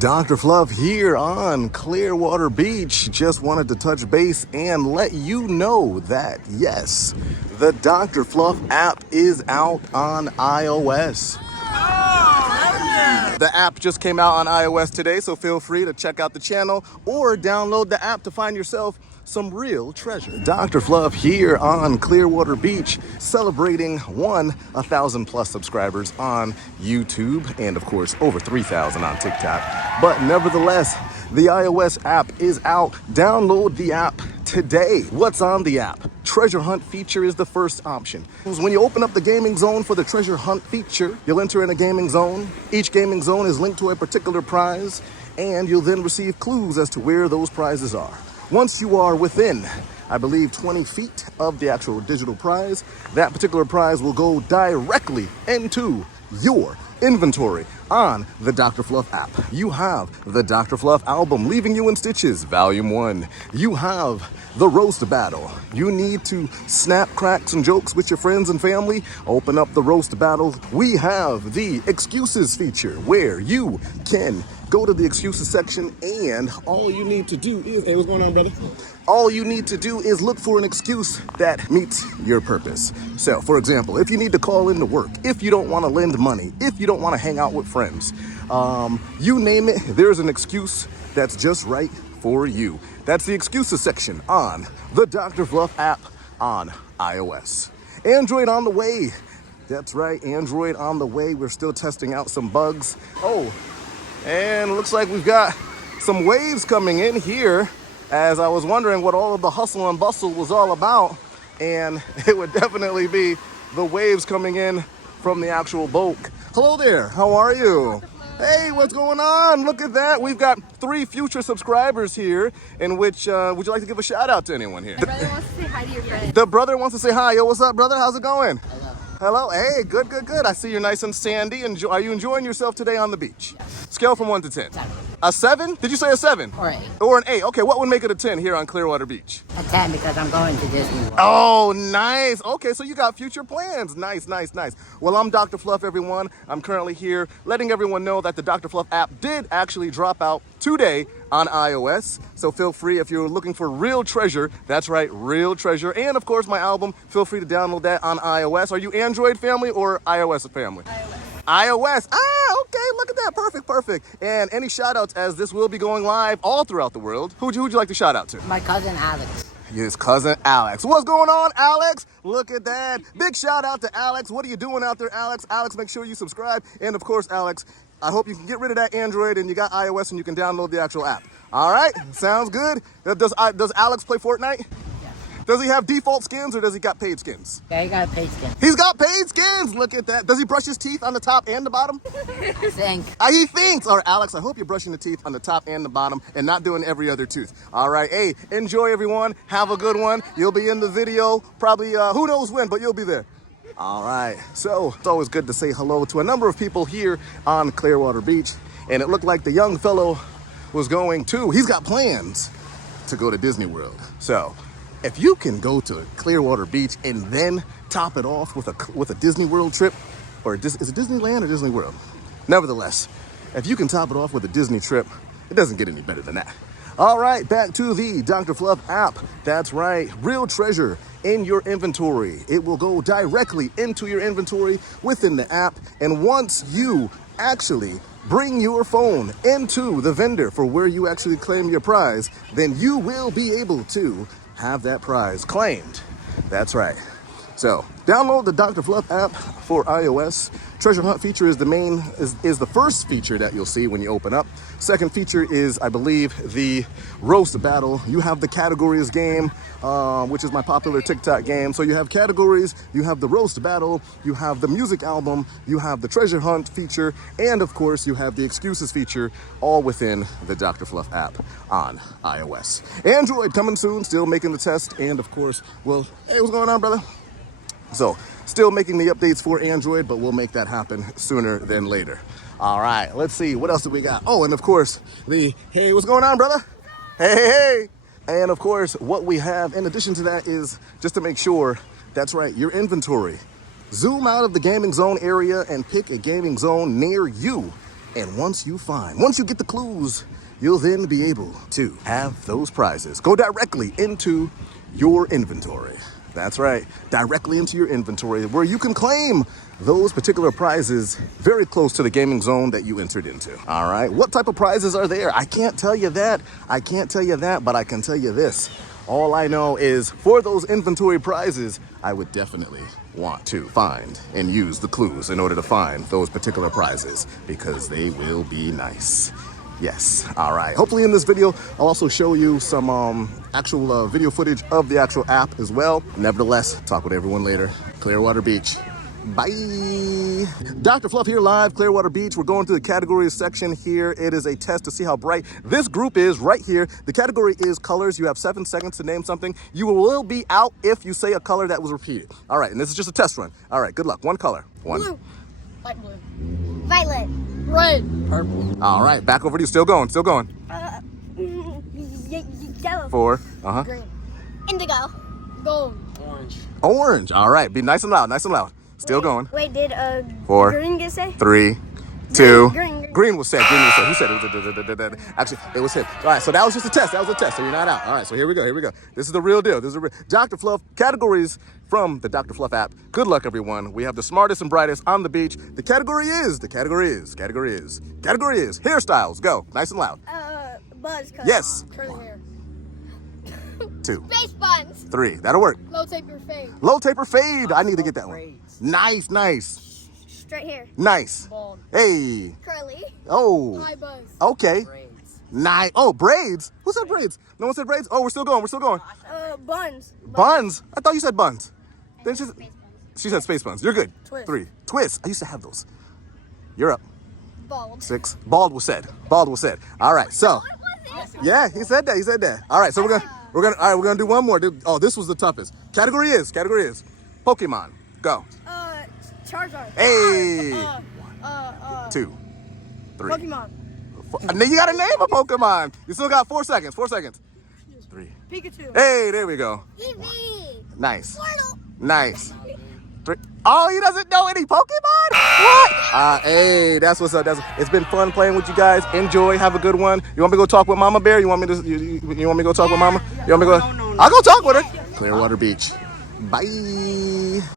Dr. Fluff here on Clearwater Beach. Just wanted to touch base and let you know that, yes, the Dr. Fluff app is out on iOS. The app just came out on iOS today, so feel free to check out the channel or download the app to find yourself some real treasure. Dr. Fluff here on Clearwater Beach, celebrating 1,000 plus subscribers on YouTube and of course over 3,000 on TikTok. But nevertheless, the iOS app is out. Download the app today. What's on the app? Treasure hunt feature is the first option. When you open up the gaming zone for the treasure hunt feature, you'll enter in a gaming zone. Each gaming zone is linked to a particular prize, and you'll then receive clues as to where those prizes are. Once you are within, I believe, 20 feet of the actual digital prize, that particular prize will go directly into your inventory on the Dr. Fluff app. You have the Dr. Fluff album, Leaving You in Stitches, Volume 1. You have the roast battle. You need to snap, crack some jokes with your friends and family. Open up the roast battle. We have the excuses feature where you can go to the excuses section and all you need to do is, hey, what's going on, brother? All you need to do is look for an excuse that meets your purpose. So, for example, if you need to call into work, if you don't want to lend money, if you don't want to hang out with friends, you name it, there's an excuse that's just right for you. That's the excuses section on the Dr. Fluff app on iOS. Android on the way. That's right, Android on the way. We're still testing out some bugs. Oh, and it looks like we've got some waves coming in here, as I was wondering what all of the hustle and bustle was all about. And it would definitely be the waves coming in from the actual boat. Hello there, how are you? Hey, what's going on? Look at that. We've got 3 future subscribers here, in which, would you like to give a shout out to anyone here? My brother wants to say hi to your friend. The brother wants to say hi. Yo, what's up, brother? How's it going? Hello. Hello. Hey, good, good, good. I see you're nice and sandy. Are you enjoying yourself today on the beach? Yes. Scale from 1 to 10. 7. A 7? Did you say a 7? Or 8. Or an 8. Okay, what would make it a 10 here on Clearwater Beach? A 10 because I'm going to Disney World. Oh, nice. Okay, so you got future plans. Nice, nice, nice. Well, I'm Dr. Fluff, everyone. I'm currently here letting everyone know that the Dr. Fluff app did actually drop out today on iOS. So feel free, if you're looking for real treasure, that's right, real treasure. And of course, my album, feel free to download that on iOS. Are you Android family or iOS family? iOS. Okay, look at that. Perfect, perfect. And any shout outs, as this will be going live all throughout the world. Who'd you like to shout out to? My cousin Alex. His cousin Alex. What's going on, Alex? Look at that. Big shout out to Alex. What are you doing out there, Alex? Alex, make sure you subscribe. And of course, Alex, I hope you can get rid of that Android and you got iOS and you can download the actual app. All right, sounds good. Does Alex play Fortnite? Does he have default skins or does he got paid skins? Yeah, he got paid skin. He's got paid skins. Look at that. Does he brush his teeth on the top and the bottom? I think. He thinks. All right, Alex, I hope you're brushing the teeth on the top and the bottom and not doing every other tooth. All right, hey, enjoy, everyone. Have a good one. You'll be in the video probably, who knows when, but you'll be there. All right, so it's always good to say hello to a number of people here on Clearwater Beach. And it looked like the young fellow was going to, he's got plans to go to Disney World. So if you can go to Clearwater Beach and then top it off with a Disney World trip, or is it Disneyland or Disney World? Nevertheless, if you can top it off with a Disney trip, it doesn't get any better than that. All right, back to the Dr. Fluff app. That's right, real treasure in your inventory. It will go directly into your inventory within the app. And once you actually bring your phone into the vendor for where you actually claim your prize, then you will be able to have that prize claimed. That's right. So download the Dr. Fluff app for iOS. Treasure hunt feature is the first feature that you'll see when you open up. Second feature is, I believe, the roast battle. You have the categories game, which is my popular TikTok game. So you have categories, you have the roast battle, you have the music album, you have the treasure hunt feature, and of course you have the excuses feature, all within the Dr. Fluff app on iOS. Android coming soon, still making the test, and of course, well, hey, what's going on, brother? So still making the updates for Android, but we'll make that happen sooner than later. All right, let's see, what else do we got? Oh, and of course, hey, what's going on, brother? Hey. And of course, what we have in addition to that is just to make sure, that's right, your inventory. Zoom out of the gaming zone area and pick a gaming zone near you. And once you get the clues, you'll then be able to have those prizes go directly into your inventory. That's right, directly into your inventory where you can claim those particular prizes very close to the gaming zone that you entered into. All right, what type of prizes are there? I can't tell you that. But I can tell you this. All I know is for those inventory prizes, I would definitely want to find and use the clues in order to find those particular prizes because they will be nice. Yes, all right. Hopefully in this video, I'll also show you some actual video footage of the actual app as well. Nevertheless, talk with everyone later. Clearwater Beach. Bye. Dr. Fluff here live, Clearwater Beach. We're going to the categories section here. It is a test to see how bright this group is right here. The category is colors. You have 7 seconds to name something. You will be out if you say a color that was repeated. All right, and this is just a test run. All right, good luck. One color. One. Blue. Light blue. Violet. Red. Purple. All right, back over to you. Still going. Yellow. 4. Green. Indigo. Gold. Orange. All right, be nice and loud. Still going. Wait, did 4, green get say? 3, 2. Green. Green was said. Who said it? Actually, it was him. All right, so that was just a test. So you're not out. All right, so here we go. This is the real deal. Dr. Fluff categories from the Dr. Fluff app. Good luck, everyone. We have the smartest and brightest on the beach. The category is hairstyles. Go, nice and loud. Buzz cut. Yes. Curly hair. 2, Space buns. 3. That'll work. Low taper fade. Low taper fade. I need to get that one. Braids. Nice. Straight hair. Nice. Bald. Hey. Curly. Oh. High buzz. Okay. Braids. Nice. Oh, braids. Who said braids? No one said braids? Oh, we're still going. Buns. Buns? I thought you said buns. Then she said space buns. You're good. Twist. 3. Twist. I used to have those. You're up. Bald. 6. Bald was said. All right. So, yeah, he said that. All right. So we're gonna do one more. Oh, this was the toughest. Category is Pokemon. Go. Charizard. Hey. 2, 3. Pokemon. Now you gotta name a Pokemon. You still got 4 seconds. 3. Pikachu. Hey, there we go. Eevee. Nice. Squirtle. Nice. 3. Oh, he doesn't know any Pokemon? What? Hey, that's what's up. It's been fun playing with you guys. Enjoy. Have a good one. You want me to go talk with Mama Bear? You want me to go talk with Mama? You want me to go? I'll go talk with her. Clearwater Beach. Bye.